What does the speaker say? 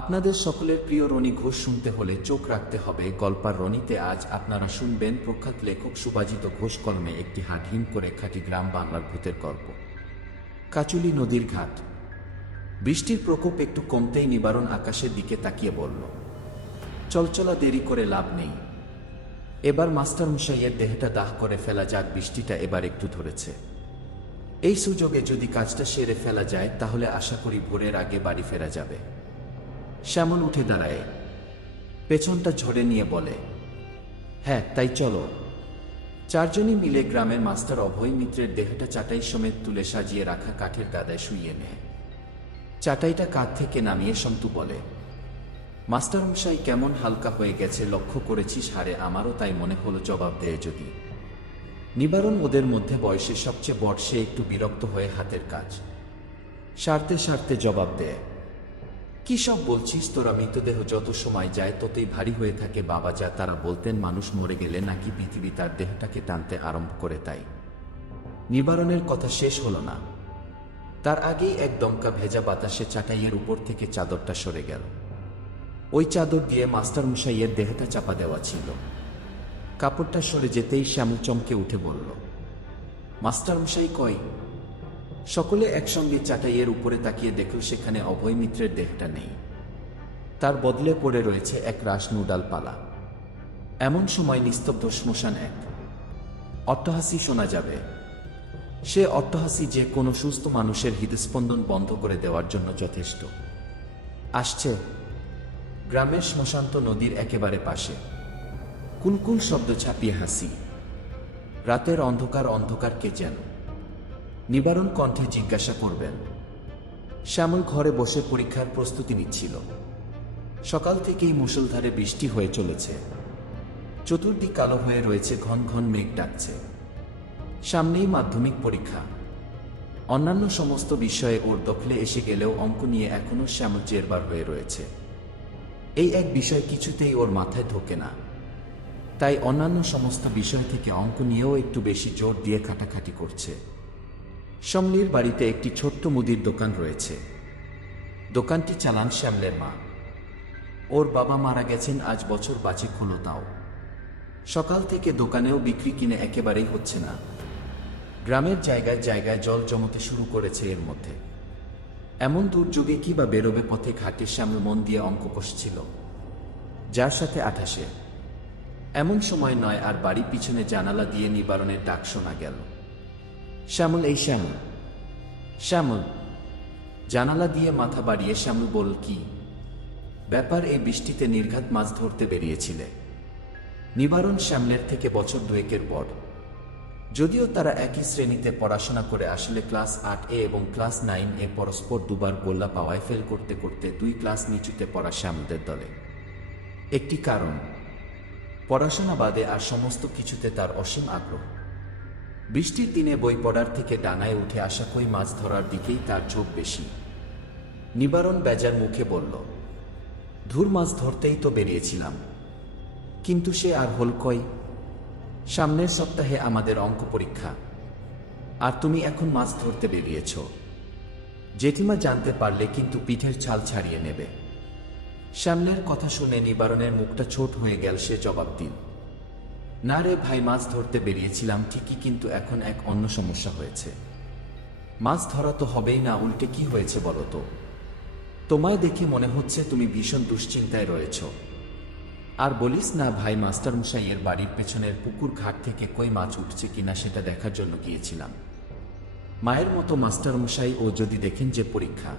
আপনাদের সকলের প্রিয় রনি ঘোষ শুনতে হলে চোখ রাখতে হবে। গল্পার রনিতে আজ আপনারা শুনবেন প্রখ্যাত লেখক সুবাজিত ঘোষ কলমে একটি হাটহিম করে খাঁটি গ্রাম বাংলার ভূতের গল্প। কাচুলি নদীর ঘাট। বৃষ্টির প্রকোপ একটু কমতেই নিবারণ আকাশের দিকে তাকিয়ে বলল চলচলা দেরি করে লাভ নেই। এবার মাস্টার মশাইয়ের দেহটা দাহ করে ফেলা যাক, বৃষ্টিটা এবার একটু ধরেছে। এই সুযোগে যদি কাজটা সেরে ফেলা যায়, তাহলে আশা করি ভোরের আগে বাড়ি ফেরা যাবে। শ্যামল উঠে দাঁড়ায়। পেছনটা ঝরে নিয়ে বলে হ্যাঁ তাই চলো। চারজনই মিলে গ্রামের মাস্টার অভয় মিত্রের দেহটা চাটাই সমেত তুলে সাজিয়ে রাখা কাঠের গাদায় শুইয়ে নেয়। চাটাইটা কাঁধ থেকে নামিয়ে সন্তু বলে, মাস্টার মাস্টারমশাই কেমন হালকা হয়ে গেছে, লক্ষ্য করেছিস? হারে, আমারও তাই মনে হলো জবাব দেয় যদি। নিবারণ ওদের মধ্যে বয়সে সবচেয়ে সে একটু বিরক্ত হয়ে হাতের কাজ। সারতে সারতে জবাব দেয় কি সব বলছিস? তোরা মৃতদেহ যত সময় যায় ততই ভারী হয়ে থাকে, বাবা, যা তারা বলতেন মানুষ মরে গেলে নাকি পৃথিবী তার দেহটাকে টানতে আরম্ভ করে তাই। নিবারণের কথা শেষ হলো না। তার আগেই এক দমকা ভেজা বাতাসে চাটাইয়ের উপর থেকে চাদরটা সরে গেল। ওই চাদর দিয়ে মাস্টার মশাইয়ের দেহটা চাপা দেওয়া ছিল। কাপড়টা সরে যেতেই শ্যামল চমকে উঠে বলল, মাস্টার মশাই কয় সকলে একসঙ্গে চাটাইয়ের উপরে তাকিয়ে দেখল সেখানে অভয় মিত্রের দেহটা নেই। তার বদলে পড়ে রয়েছে এক রাস নুডাল পালা। এমন সময় নিস্তব্ধ শ্মশান এক। অট্টহাসি শোনা যাবে। সে অট্টহাসি যে কোনো সুস্থ মানুষের হৃদস্পন্দন বন্ধ করে দেওয়ার জন্য যথেষ্ট। আসছে। গ্রামের শ্মশান্ত নদীর একেবারে পাশে। কুলকুল শব্দ ছাপিয়ে হাসি। রাতের অন্ধকার অন্ধকার কে যেন। নিবারণ কণ্ঠে জিজ্ঞাসা করবেন। শ্যামল ঘরে বসে পরীক্ষার প্রস্তুতি নিচ্ছিল। সকাল থেকেই মুষলধারে বৃষ্টি হয়ে চলেছে। চতুর্দিক কালো হয়ে রয়েছে ঘন ঘন মেঘ ডাকছে। সামনেই মাধ্যমিক পরীক্ষা। অন্যান্য সমস্ত বিষয়ে ওর দখলে এসে গেলেও অঙ্ক নিয়ে এখনও শ্যামল জেরবার হয়ে রয়েছে। এই এক বিষয় কিছুতেই ওর মাথায় ঢোকে না। তাই অন্যান্য সমস্ত বিষয় থেকে অঙ্ক নিয়েও একটু বেশি জোর দিয়ে খাটাখাটি করছে। সমলির বাড়িতে একটি ছোট্ট মুদির দোকান রয়েছে। দোকানটি চালান শ্যামলের মা। ওর বাবা মারা গেছেন আজ বছর বাঁচে হলো তাও সকাল থেকে দোকানেও বিক্রি কিনে একেবারেই হচ্ছে না। গ্রামের জায়গায় জায়গায় জল জমতে শুরু করেছে এর মধ্যে। এমন দুর্যোগে কি বা বেরোবে পথে ঘাটে শ্যামল মন দিয়ে অঙ্ক কষছিল। যার সাথে আঠাশে। এমন সময় নয় আর বাড়ি পিছনে জানালা দিয়ে নিবারণের ডাক শোনা গেল। শ্যামল, এই শ্যামল। শ্যামল, জানালা দিয়ে মাথা বাড়িয়ে শ্যামল বল কি? ব্যাপার, এই বৃষ্টিতে নির্ঘাত মাছ ধরতে বেরিয়েছিলে। নিবারণ শ্যামলের থেকে বছর দুয়েকের পর। যদিও তারা একই শ্রেণীতে পড়াশোনা করে আসলে ক্লাস আট এ এবং ক্লাস নাইন এ পরস্পর দুবার গোল্লা পাওয়ায় ফেল করতে করতে দুই ক্লাস নিচুতে পড়া শ্যামলদের দলে। একটি কারণ, পড়াশোনা বাদে আর সমস্ত কিছুতে তার অসীম আগ্রহ। বৃষ্টির দিনে বই পড়ার থেকে ডানায় উঠে আসা কই মাছ ধরার দিকেই তার ঝোঁক বেশি। নিবারণ বেজার মুখে বলল, ধুর মাছ ধরতেই তো বেরিয়েছিলাম। কিন্তু সে আর হল কই? সামনের সপ্তাহে আমাদের অঙ্ক পরীক্ষা। আর তুমি এখন মাছ ধরতে বেরিয়েছ। জেঠিমা জানতে পারলে কিন্তু পিঠের ছাল ছাড়িয়ে নেবে। শ্যামলের কথা শুনে নিবারণের মুখটা ছোট হয়ে গেল সে জবাব দিন না রে ভাই, মাছ ধরতে বেরিয়েছিলাম, ঠিকই কিন্তু এখন এক অন্য সমস্যা হয়েছে। মাছ ধরা তো হবেই না, উল্টে কি হয়েছে বলো তো? তোমায় দেখে মনে হচ্ছে তুমি ভীষণ দুশ্চিন্তায় রয়েছ। আর বলিস না ভাই মাস্টারমশাইয়ের বাড়ির পেছনের পুকুর ঘাট থেকে কই মাছ উঠছে কিনা সেটা দেখার জন্য গিয়েছিলাম। মায়ের মতো মাস্টারমশাই ও যদি দেখেন যে পরীক্ষা